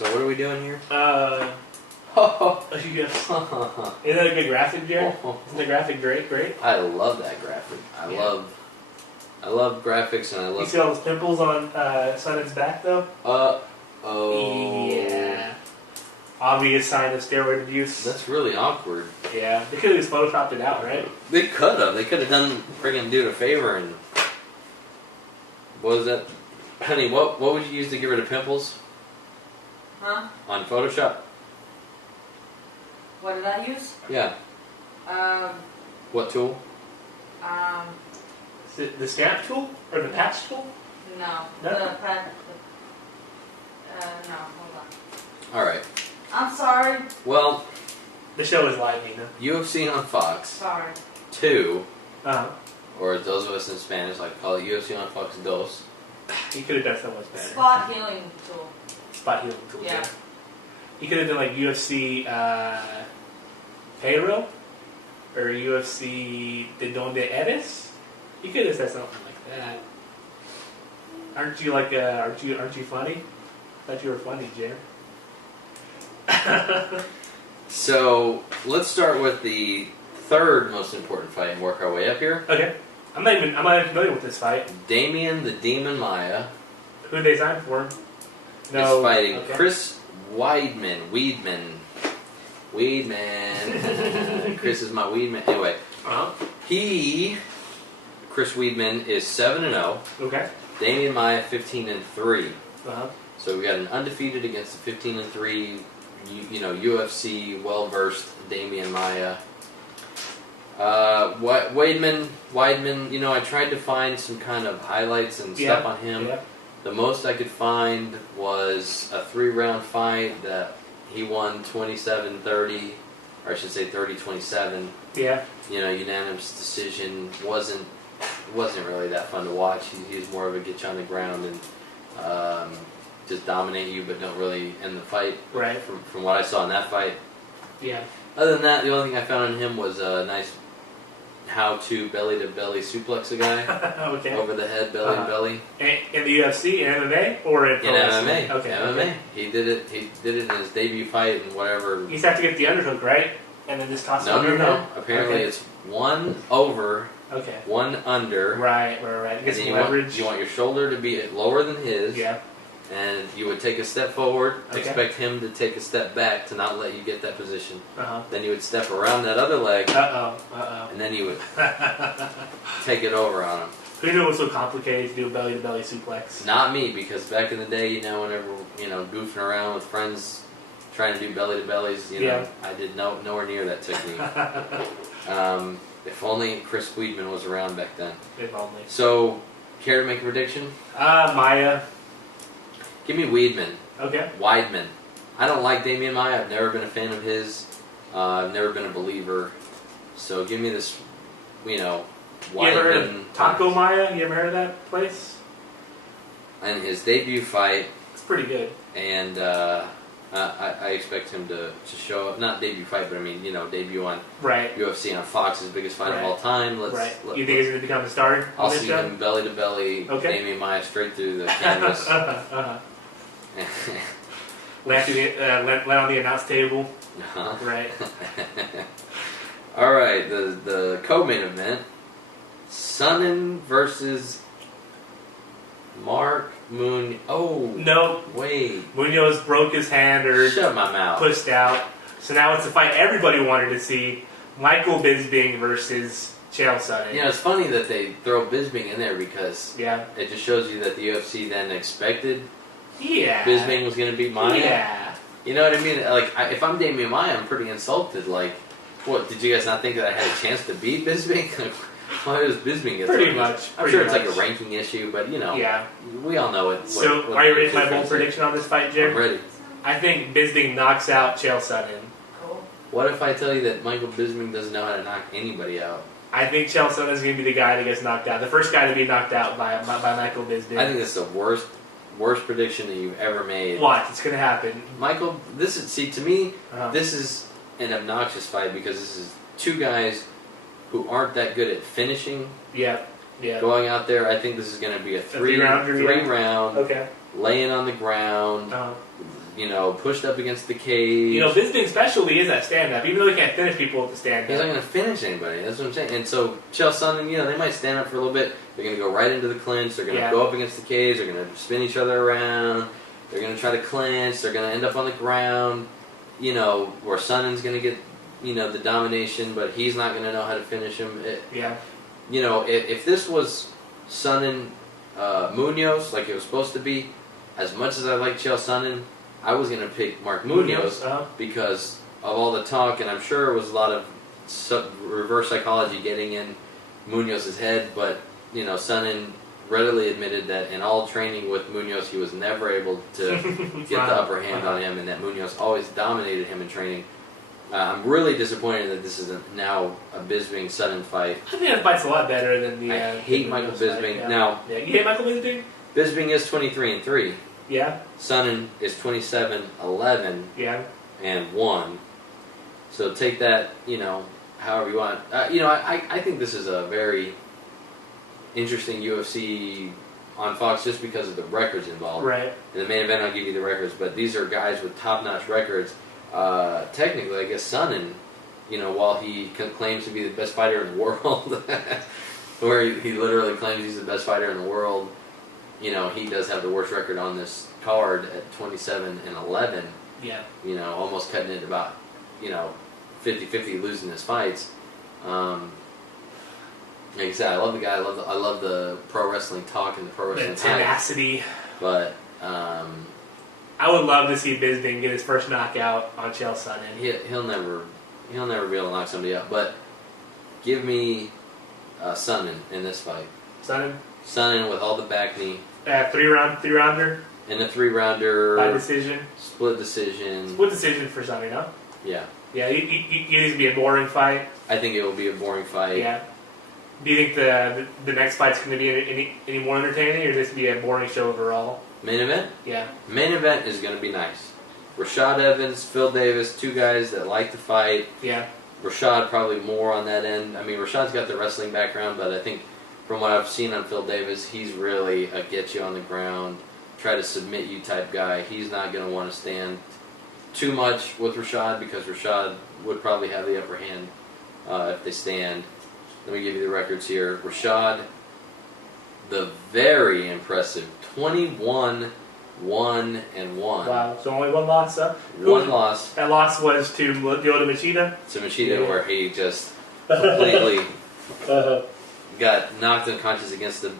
So what are we doing here? Isn't that a good graphic, Jared? Isn't the graphic great? I love that graphic. I love graphics, and I love. You see all those pimples on Sonnen's back, though? Oh. Yeah. Obvious sign of steroid abuse. That's really awkward. Yeah, they could have just photoshopped it out, right? They could have. They could have done friggin' dude a favor and. What was that? Honey, what would you use to get rid of pimples? Huh? On Photoshop? What did I use? Yeah. What tool? Is it the stamp tool? Or the patch tool? No. No? No, hold on. Alright. I'm sorry. Well, The show is live, Nina. UFC on Fox Sorry. 2, Uh-huh. or those of us in Spanish like call it UFC on Fox 2. You could have done so much better. Spot healing tool. Spot healing tool. Yeah. You could have done like UFC Payroll or UFC De Donde Eres. You could have said something like that. Aren't you like aren't you funny? I thought you were funny, Jim. So let's start with the third most important fight and work our way up here. Okay. I'm not even familiar with this fight. Damien the Demon Maya Who did they sign for? is fighting okay. Chris Weidman. Chris is my Weidman. Anyway, Chris Weidman is 7-0. Okay. Damien Maya 15-3. Uh-huh. So we got an undefeated against a 15-3. UFC well-versed Damien Maya. Weidman, I tried to find some kind of highlights and stuff on him. Yeah. The most I could find was a 3-round fight that he won 27-30, or I should say 30-27. Yeah. Unanimous decision. Wasn't really that fun to watch. He was more of a get you on the ground and just dominate you, but don't really end the fight. Right. From what I saw in that fight. Yeah. Other than that, the only thing I found on him was a nice how-to belly-to-belly suplex a guy. Okay. Over the head, belly to belly. In the UFC, in MMA, or in pro wrestling? MMA. Okay. MMA. Okay. He did it in his debut fight and whatever. You just have to get the underhook, right? And then just toss it under. No. Apparently it's 1 over, Okay. 1 under. Right. And Get then some leverage. you want your shoulder to be lower than his. Yeah. And you would take a step forward, Okay. expect him to take a step back to not let you get that position. Uh-huh. Then you would step around that other leg, Uh-oh. and then you would take it over on him. Who knew it was so complicated to do a belly-to-belly suplex? Not me, because back in the day, whenever, goofing around with friends trying to do belly-to-bellies, I did nowhere near that technique. If only Chris Weidman was around back then. If only. So, care to make a prediction? Maya. Give me Weidman. Okay. Weidman. I don't like Damien Maya. I've never been a fan of his. I've never been a believer. So give me this, Weidman. You ever heard of Taco Maya? You ever heard of that place? And his debut fight. It's pretty good. And I expect him to show up. Not debut fight, but debut on UFC on Fox, his biggest fight of all time. You think he's going to become a star? I'll see him belly to belly, Damien Maya straight through the canvas. Land on the announce table. Uh-huh. Right. All right, the co-main event: Sonnen versus Mark Moon. Oh no! Wait, Munoz broke his hand or shut my mouth. Pushed out. So now it's a fight everybody wanted to see: Michael Bisbing versus Chael Sonnen. It's funny that they throw Bisbing in there because it just shows you that the UFC then expected Bisbing was going to beat Maya. Yeah. You know what I mean? Like, if I'm Damien Maya, I'm pretty insulted. Like, what, did you guys not think that I had a chance to beat Bisbing? Why does Bisbing get pretty much? I'm sure it's like a ranking issue, but we all know it. So, are you ready for my bold prediction on this fight, Jim? I'm ready. I think Bisbing knocks out Chael Sonnen. Cool. What if I tell you that Michael Bisbing doesn't know how to knock anybody out? I think Chael Sonnen is going to be the guy that gets knocked out. The first guy to be knocked out by Michael Bisbing. I think that's the worst prediction that you've ever made. Watch, it's going to happen. Michael, to me, this is an obnoxious fight because this is two guys who aren't that good at finishing. Yeah. Going out there, I think this is going to be a three round. Okay. Laying on the ground. pushed up against the cage. Bisbing's specialty is that stand-up, even though he can't finish people with the stand-up. He's not going to finish anybody. That's what I'm saying. And so, Chael Sonnen, they might stand up for a little bit. They're going to go right into the clinch. They're going to go up against the cage. They're going to spin each other around. They're going to try to clinch. They're going to end up on the ground. Where Sonnen's going to get, the domination, but he's not going to know how to finish him. If this was Sonnen Munoz, like it was supposed to be, as much as I like Chael Sonnen, I was going to pick Mark Munoz because of all the talk, and I'm sure it was a lot of reverse psychology getting in Munoz's head, but, Sonnen readily admitted that in all training with Munoz, he was never able to get the upper hand on him, and that Munoz always dominated him in training. I'm really disappointed that this is now a Bisbing-Sonnen fight. I think that fight's a lot better than the... I hate Michael Bisbing. Now, you hate Michael Bisbing? Bisbing is 23-3. Yeah. Sonnen is 27-11. Yeah. And 1. So take that, however you want. I think this is a very interesting UFC on Fox just because of the records involved. Right. In the main event, I'll give you the records, but these are guys with top-notch records. Technically, I guess Sonnen, while he claims to be the best fighter in the world, where he literally claims he's the best fighter in the world, he does have the worst record on this card at 27-11. Yeah. Almost cutting it about, 50-50 losing his fights. Like I said, I love the guy. I love the pro wrestling talk and the pro wrestling tenacity. But I would love to see Bisbing get his first knockout on Chael Sonnen. He'll never be able to knock somebody out. But give me Sonnen in this fight. Sonnen with all the back knee. Three rounder. In a 3-rounder. By decision. Split decision. Split decision for Sonnen, huh? Yeah. Yeah, it needs to be a boring fight. I think it will be a boring fight. Yeah. Do you think the next fight's going to be any more entertaining, or is this going to be a boring show overall? Main event? Yeah. Main event is going to be nice. Rashad Evans, Phil Davis, 2 guys that like to fight. Yeah. Rashad probably more on that end. I mean, Rashad's got the wrestling background, but I think from what I've seen on Phil Davis, he's really a get you on the ground, try to submit you type guy. He's not going to want to stand too much with Rashad because Rashad would probably have the upper hand if they stand. Let me give you the records here. Rashad, the very impressive 21-1-1. Wow, so only one loss, huh? One loss. That loss was to Lyoto Machida? To Machida, where he just completely got knocked unconscious against the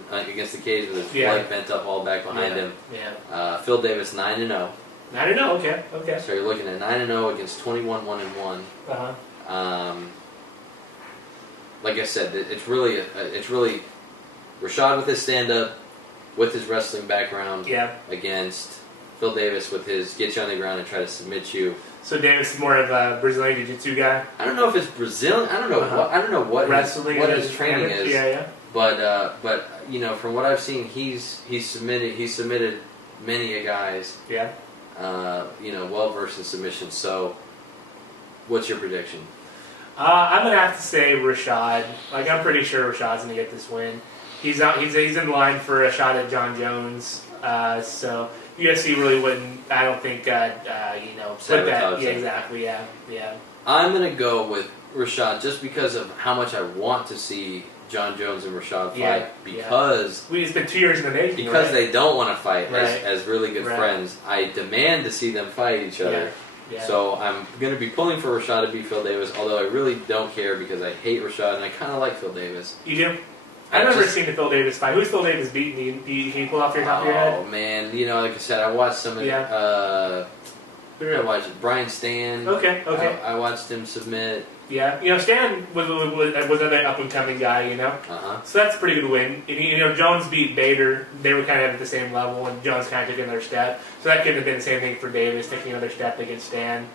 cage with his leg bent up all back behind him. Yeah. Phil Davis 9-0. 9-0, okay. So you're looking at 9-0 against 21-1-1. Like I said, it's really Rashad with his stand-up, with his wrestling background, against Phil Davis with his get you on the ground and try to submit you. So Davis is more of a Brazilian Jiu-Jitsu guy. I don't know if it's Brazilian. I don't know what his training is. Yeah. But from what I've seen, he's submitted many a guys. Yeah. Well versed in submission. So, what's your prediction? I'm gonna have to say Rashad. I'm pretty sure Rashad's gonna get this win. He's in line for a shot at Jon Jones. So UFC really wouldn't. I don't think. Put that. Yeah, exactly. Yeah. I'm gonna go with Rashad just because of how much I want to see Jon Jones and Rashad fight because it's been 2 years in the making. Because they don't want to fight as really good friends. I demand to see them fight each other. Yeah. So I'm going to be pulling for Rashad to beat Phil Davis, although I really don't care because I hate Rashad and I kind of like Phil Davis. You do? I've never seen the Phil Davis fight. Who's Phil Davis beating? Can you pull off your top of your head? Oh, man. Like I said, I watched some of who did I watch? Brian Stan. Okay. I watched him submit. Yeah. Stan was another up-and-coming guy, So that's a pretty good win. And, Jones beat Bader. They were kind of at the same level, and Jones kind of took another step. So that could have been the same thing for Davis, taking another step against Stan.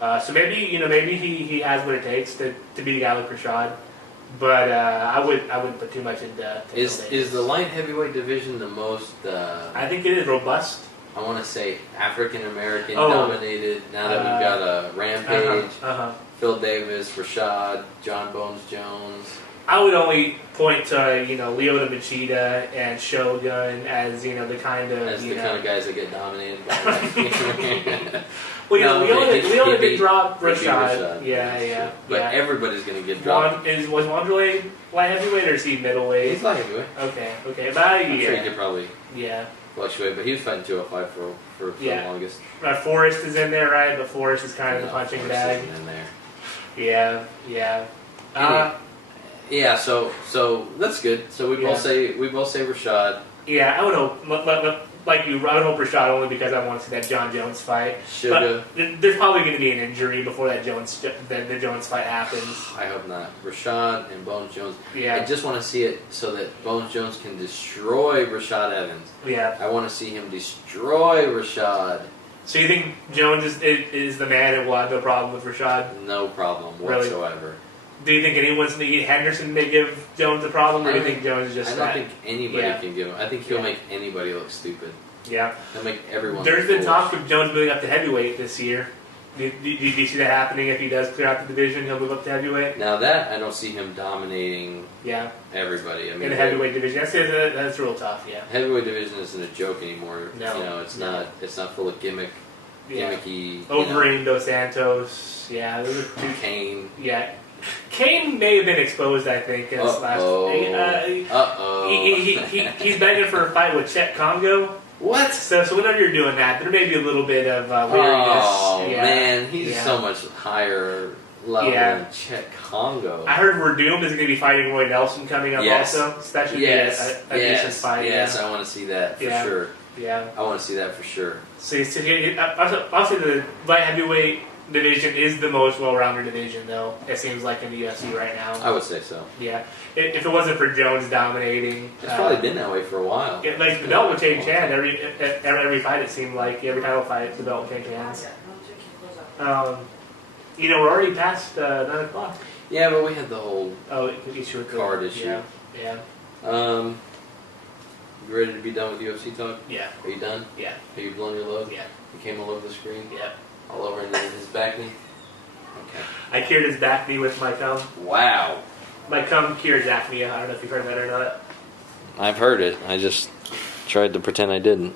So maybe he has what it takes to beat a guy like Rashad. But I wouldn't put too much into Is the light heavyweight division the most... I think it is robust. I want to say African-American dominated. Now that we've got a Rampage, Phil Davis, Rashad, Jon Bones Jones. I would only point to Lyoto Machida and Shogun as the kind of kind of guys that get dominated by Well, No, we only did drop he beat Rashad. Yeah. But everybody's going to get dropped. Was Wanderlei light heavyweight or is he middleweight? He's light heavyweight. Okay. But I'm sure he could probably fluctuate, but he was fighting 205 for the longest. Forrest is in there, right? But Forrest is kind of the punching bag. In there. Yeah. So that's good. So we both say Rashad. Yeah, I would hope, like you, I would hope Rashad only because I want to see that Jon Jones fight. But there's probably going to be an injury before the Jones fight happens. I hope not. Rashad and Bones Jones. Yeah. I just want to see it so that Bones Jones can destroy Rashad Evans. Yeah. I want to see him destroy Rashad. So you think Jones is the man and will have no problem with Rashad? No problem whatsoever. Really? Do you think Henderson may give Jones a problem, or do you think Jones is just? I don't think anybody can give him. I think he'll make anybody look stupid. Yeah, he'll make everyone. There's been talk of Jones moving up to heavyweight this year. Do you see that happening? If he does clear out the division, he'll move up to heavyweight. Now that I don't see him dominating. Everybody. I mean, in the heavyweight division, that's real tough. Yeah, heavyweight division isn't a joke anymore. No, it's not. It's not full of gimmicky. Overeem, Dos Santos. Yeah, those are two. Kane. Yeah. Kane may have been exposed, I think, in this last. He's begging for a fight with Chet Congo. What? So whenever you're doing that, there may be a little bit of weariness. Oh man, he's so much higher level than Chet Congo. I heard Verdum is going to be fighting Roy Nelson coming up also. So that should be a decent fight. Yes, I want to see that for sure. Yeah, I want to see that for sure. So I'll say the light heavyweight division is the most well-rounded division, though, it seems like in the UFC right now. I would say so. Yeah. If it wasn't for Jones dominating... It's probably been that way for a while. The belt would change hands. Every fight, it seemed like. Every title fight, the belt would change hands. We're already past 9 o'clock. Yeah, but we had the whole card issue. Yeah. You ready to be done with UFC talk? Yeah. Are you done? Yeah. Have you blown your load? Yeah. You came all over the screen? Yeah. All over in his back knee? Okay. I cured his back knee with my cum. Wow. My cum cures apnea. I don't know if you've heard that or not. I've heard it. I just tried to pretend I didn't.